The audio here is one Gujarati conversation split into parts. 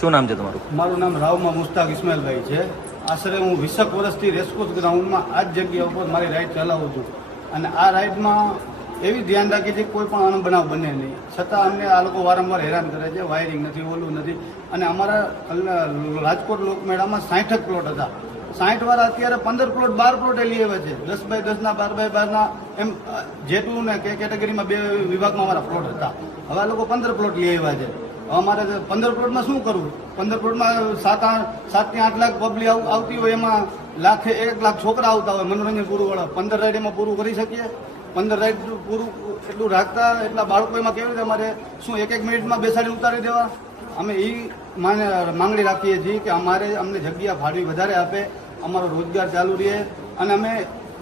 શું નામ છે તમારું? મારું નામ રાવમાં મુસ્તાક ઇસ્માઇલભાઈ છે. આશરે હું વીસક વર્ષથી રેસકોર્સ ગ્રાઉન્ડમાં આ જ જગ્યા ઉપર મારી રાઈડ ચલાવું છું. અને આ રાઈડમાં એવી ધ્યાન રાખી છે કોઈ પણ બનાવ બને નહીં. છતાં અમને આ લોકો વારંવાર હેરાન કરે છે વાયરિંગ નથી, ઓલું નથી. અને અમારા રાજકોટ લોકમેળામાં સાઠ પ્લોટ હતા. સાઠ વાળા અત્યારે પંદર પ્લોટ બાર પ્લોટે લઈ આવ્યા છે. દસ બાય દસના બાર બાય બારના એમ જેટલું ને કે કેટેગરીમાં બે વિભાગમાં અમારા પ્લોટ હતા. હવે આ લોકો પંદર પ્લોટ લઈ આવ્યા છે. અમારે પંદર કરોડમાં શું કરવું? પંદર કરોડમાં સાત આઠ, સાતથી આઠ લાખ પબ્લિક આવતી હોય એમાં લાખે એક લાખ છોકરા આવતા હોય મનોરંજન પૂરું વાળા. પંદર રાઈડ એમાં પૂરું કરી શકીએ? પંદર રાઈડ પૂરું, એટલું રાખતા એટલા બાળકો એમાં કેવી રીતે અમારે શું એક એક મિનિટમાં બેસાડી ઉતારી દેવા? અમે એ માને, માંગણી રાખીએ છીએ કે અમારે અમને જગ્યા ફાળવી વધારે આપે, અમારો રોજગાર ચાલુ રહે, અને અમે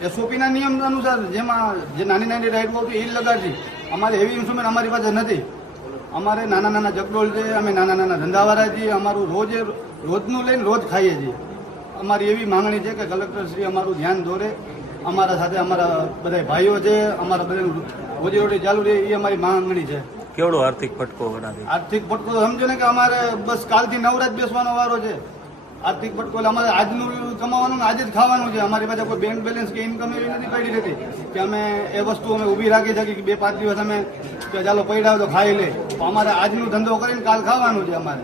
એસઓપીના નિયમ અનુસાર જેમાં, જે નાની નાની રાઈડો હતી એ લગાડી અમારે એવી ઇન્સ્ટ્રુમેન્ટ અમારી પાસે નથી. અમારે નાના નાના જગડોળ છે અમે નાના નાના ધંધાવાળા છીએ અમારું રોજ રોજનું લઈને રોજ ખાઈએ છીએ. અમારી એવી માંગણી છે કે કલેક્ટરશ્રી અમારું ધ્યાન દોરે. અમારા સાથે અમારા બધા ભાઈઓ છે અમારા બધા રોજીરોટી ચાલુ રહે એ અમારી માંગણી છે. કેવડો આર્થિક ફટકો ગણાવી આર્થિક ફટકો સમજો ને કે અમારે બસ કાલથી નવરાજ બેસવાનો વારો છે. આર્થિક પટકોલ અમારે આજનું કમાવાનું આજે જ ખાવાનું છે. અમારી પાસે કોઈ બેંક બેલેન્સ કે ઇન્કમ એવી નથી પડી રહેતી. કે અમે એ વસ્તુ અમે ઊભી રાખી શકીએ કે બે પાંચ દિવસ અમે કે ચાલો પડ્યા તો ખાઈ લે. તો અમારે આજનું ધંધો કરીને કાલ ખાવાનું છે અમારે.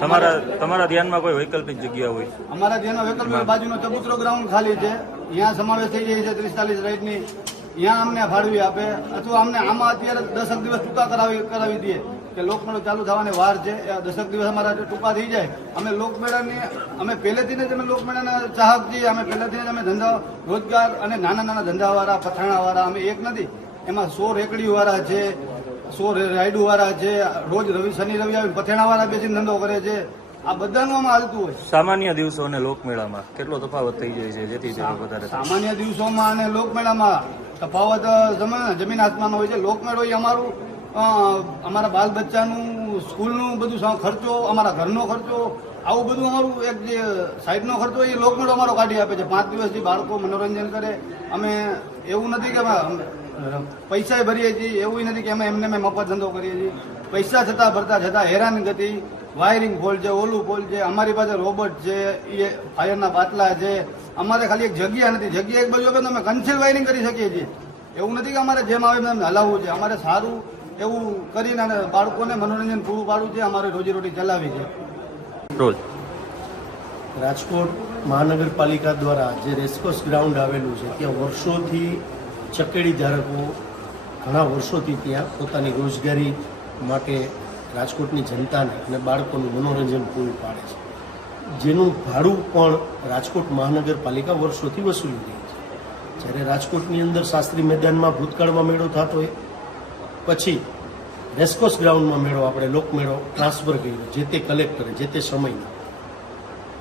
તમારા તમારા ધ્યાનમાં કોઈ વૈકલ્પિક જગ્યા હોય? અમારા ધ્યાનમાં વૈકલ્પિક બાજુનો ચબુતરો ગ્રાઉન્ડ ખાલી છે. ત્યાં સમાવેશ થઈ જાય છે ત્રીસ ચાલીસ રાઈડની ત્યાં અમને ફાળવી આપે. અથવા અમને આમાં અત્યારે દસક દિવસ ટૂંકા કરાવી કરાવી દઈએ કે લોકમેળો ચાલુ થવાની વાર છે દશક દિવસ અમારા ટૂંકા થઈ જાય. અમે લોકમેળાની અમે પહેલેથી જ અમે લોકમેળાના ચાહક છીએ અમે પહેલેથી જ અમે ધંધા રોજગાર અને નાના નાના ધંધાવાળા પથાણાવાળા અમે એક નથી. એમાં સો રેકડીવાળા છે સો રાયડુવાળા છે રોજ રવિ શનિ રવિ આવી પથેણાવાળા બેસીને ધંધો કરે છે. આ બધાનું આમાં હાલતું હોય. સામાન્ય દિવસો અને લોકમેળામાં કેટલો તફાવત થઈ જાય છે જેથી વધારે સામાન્ય દિવસોમાં અને લોકમેળામાં તફાવત જમીન જમીન આસમાન હોય છે. લોકમેળો એ અમારું અમારા બાલ બચ્ચાનું સ્કૂલનું બધું ખર્ચો, અમારા ઘરનો ખર્ચો, આવું બધું અમારું એક જે સાઈડનો ખર્ચો, એ લોકમેળો અમારો કાઢી આપે છે. પાંચ દિવસથી બાળકો મનોરંજન કરે. અમે એવું નથી કે પૈસા ભરીએ છીએ, એવું નથી કે અમે એમને અમે મફત ધંધો કરીએ છીએ. પૈસા છતાં ભરતા છતાં હેરાનગતિ વાયરિંગ ફોલ છે, ઓલું ફોલ છે, અમારી પાસે રોબોટ છે એ ફાયરના બાટલા છે. અમારે ખાલી એક જગ્યા નથી. જગ્યા એક બાજુ અમે કન્સિલ વાયરિંગ કરી શકીએ છીએ. એવું નથી કે અમારે જેમ આવે એમ હલાવવું છે. અમારે સારું એવું કરીને અને બાળકોને મનોરંજન પૂરું પાડવું છે અમારે રોજીરોટી ચલાવી છે. રાજકોટ મહાનગરપાલિકા દ્વારા જે રેસકોર્સ ગ્રાઉન્ડ આવેલું છે ત્યાં વર્ષોથી ચકેડી ધારકો ઘણા વર્ષોથી ત્યાં પોતાની રોજગારી માટે રાજકોટની જનતાને અને બાળકોનું મનોરંજન પૂરું પાડે છે. જેનું ભાડું પણ રાજકોટ મહાનગરપાલિકા વર્ષોથી વસૂલી રહી છે. જ્યારે રાજકોટની અંદર શાસ્ત્રી મેદાનમાં ભૂતકાળમાં મેળો થતો હોય પછી રેસકોર્સ ગ્રાઉન્ડમાં મેળો, આપણે લોકમેળો, ટ્રાન્સફર કર્યો, જે તે કલેક્ટરે જે તે સમયના.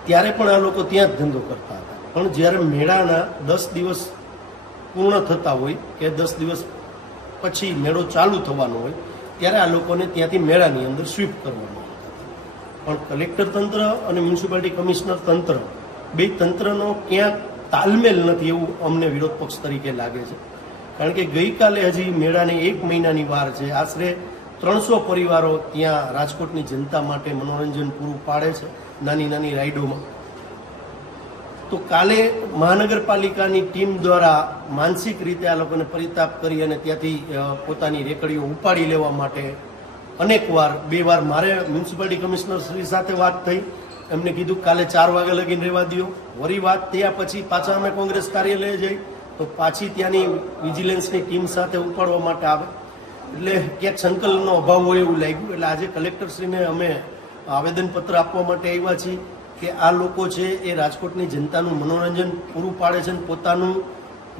ત્યારે પણ આ લોકો ત્યાં જ ધંધો કરતા હતા. પણ જ્યારે મેળાના દસ દિવસ પૂર્ણ થતા હોય કે દસ દિવસ પછી મેળો ચાલુ થવાનો હોય, ત્યારે આ લોકોને ત્યાંથી મેળાની અંદર સ્વીપ કરવાનું પણ કલેક્ટર તંત્ર અને મ્યુનિસિપાલિટી કમિશનર તંત્ર, બે તંત્રનો ક્યાંક તાલમેલ નથી એવું અમને વિરોધ પક્ષ તરીકે લાગે છે. કારણ કે ગઈકાલે હજી મેળાની એક મહિનાની વાર છે. આશરે ત્રણસો પરિવારો ત્યાં રાજકોટની જનતા માટે મનોરંજન પૂરું પાડે છે નાની નાની રાઈડોમાં. તો કાલે મહાનગરપાલિકાની ટીમ દ્વારા માનસિક રીતે આ લોકોને પરિતાપ કરી અને ત્યાંથી પોતાની રેકડીઓ ઉપાડી લેવા માટે અનેક વાર, બે વાર મારે મ્યુનિસિપાલિટી કમિશનર શ્રી સાથે વાત થઈ. એમને કીધું, કાલે ચાર વાગે લગીને રહેવા દો વરી વાત થયા પછી પાછા અમે કોંગ્રેસ કાર્યાલયે જઈ. તો પાછી ત્યાંની વિજિલન્સની ટીમ સાથે ઉપાડવા માટે આવે. એટલે ક્યાંક સંકલનનો અભાવ હોય એવું લાગ્યું. એટલે આજે કલેક્ટરશ્રીને અમે આવેદનપત્ર આપવા માટે આવ્યા છીએ કે આ લોકો છે એ રાજકોટની જનતાનું મનોરંજન પૂરું પાડે છે અને પોતાનું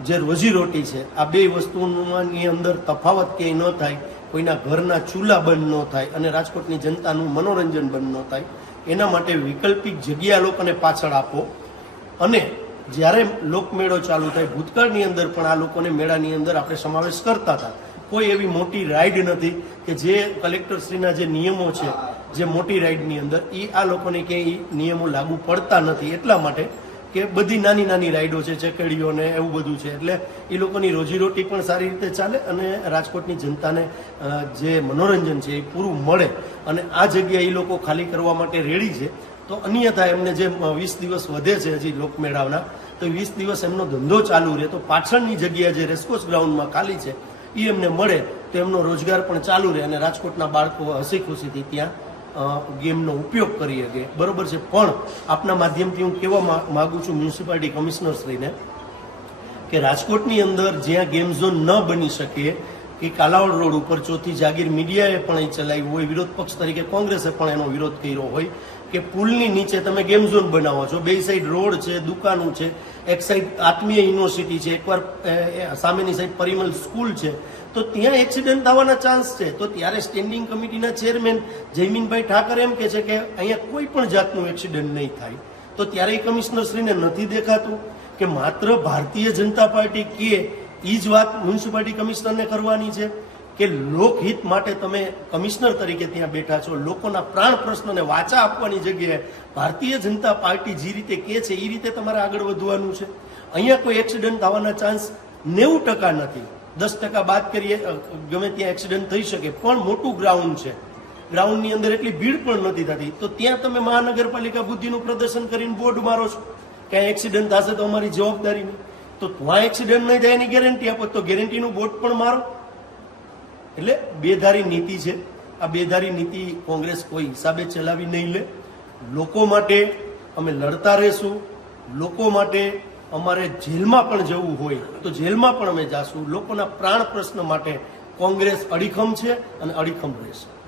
જે રોજીરોટી છે, આ બે વસ્તુની અંદર તફાવત ક્યાંય ન થાય, કોઈના ઘરના ચૂલા બંધ ન થાય અને રાજકોટની જનતાનું મનોરંજન બંધ ન થાય, એના માટે વૈકલ્પિક જગ્યા લોકોને પાછળ આપો. અને જ્યારે લોકમેળો ચાલુ થાય, ભૂતકાળની અંદર પણ આ લોકોને મેળાની અંદર આપણે સમાવેશ કરતા હતા. કોઈ એવી મોટી રાઈડ નથી કે જે કલેક્ટરશ્રીના જે નિયમો છે, જે મોટી રાઈડની અંદર એ આ લોકોને ક્યાંય નિયમો લાગુ પડતા નથી. એટલા માટે કે બધી નાની નાની રાઈડો છે, ચકડીઓ ને એવું બધું છે. એટલે એ લોકોની રોજીરોટી પણ સારી રીતે ચાલે અને રાજકોટની જનતાને જે મનોરંજન છે એ પૂરું મળે. અને આ જગ્યા એ લોકો ખાલી કરવા માટે રેડી છે. તો અન્યથા એમને જે વીસ દિવસ વધે છે હજી લોકમેળાના તો વીસ દિવસ એમનો ધંધો ચાલુ રહે. તો પાછળની જગ્યા જે રેસકોર્સ ગ્રાઉન્ડમાં ખાલી છે એ એમને મળે તો એમનો રોજગાર પણ ચાલુ રહે અને રાજકોટના બાળકો હસી ખુશીથી ત્યાં ગેમનો ઉપયોગ કરી શકે. બરોબર છે. પણ આપના માધ્યમથી હું કહેવા માંગુ છું મ્યુનિસિપાલિટી કમિશનરશ્રીને કે રાજકોટની અંદર જ્યાં ગેમ ઝોન ન બની શકે કે કાલાવડ રોડ ઉપર ચોથી જાગીર મીડિયાએ પણ એ ચલાવ્યું હોય. વિરોધ પક્ષ તરીકે કોંગ્રેસે પણ એનો વિરોધ કર્યો હોય કે પુલની નીચે તમે ગેમ ઝોન બનાવો છો. બે સાઈડ રોડ છે, દુકાનો છે, એક સાઈડ આત્મીય યુનિવર્સિટી છે, એકવાર સામેની સાઈડ પરિમલ સ્કૂલ છે. તો ત્યાં એક્સિડન્ટ થવાના ચાન્સ છે. તો ત્યારે સ્ટેન્ડિંગ કમિટીના ચેરમેન જયમીનભાઈ ઠાકર એમ કે છે કે અહીંયા કોઈ પણ જાતનું એક્સિડન્ટ નહીં થાય. તો ત્યારે કમિશનરશ્રીને નથી દેખાતું કે માત્ર ભારતીય જનતા પાર્ટી કે એ જ વાત મ્યુનિસિપાલિટી કમિશનરને કરવાની છે કે લોકહિત માટે તમે કમિશનર તરીકે ત્યાં બેઠા છો. લોકોના પ્રાણ પ્રશ્નને વાચા આપવાની જગ્યાએ ભારતીય જનતા પાર્ટી જે રીતે કહે છે એ રીતે તમારે આગળ વધવાનું છે. અહીંયા કોઈ એક્સિડન્ટ થવાના ચાન્સ નેવું ટકા નથી. દસ ટકા બાદ કરીએ ગમે ત્યાં એક્સિડન્ટ થઈ શકે, પણ મોટું ગ્રાઉન્ડ છે. ગ્રાઉન્ડની અંદર એટલી ભીડ પણ નથી થતી. તો ત્યાં તમે મહાનગરપાલિકા બુદ્ધિનું પ્રદર્શન કરીને બોર્ડ મારો છો. ક્યાંય એક્સિડન્ટ થશે તો અમારી જવાબદારી નહીં. તો ત્યાં એક્સિડન્ટ નહીં થાય એની ગેરંટી આપો તો ગેરંટીનું બોટ પણ મારો. એટલે બેધારી નીતિ છે. આ બેધારી નીતિ કોંગ્રેસ કોઈ હિસાબે ચલાવી નહીં લે. લોકો માટે અમે લડતા રહેશું. લોકો માટે અમારે જેલમાં પણ જવું હોય તો જેલમાં પણ અમે જાશું. લોકોના પ્રાણ પ્રશ્ન માટે કોંગ્રેસ અડીખમ છે અને અડીખમ રહેશે.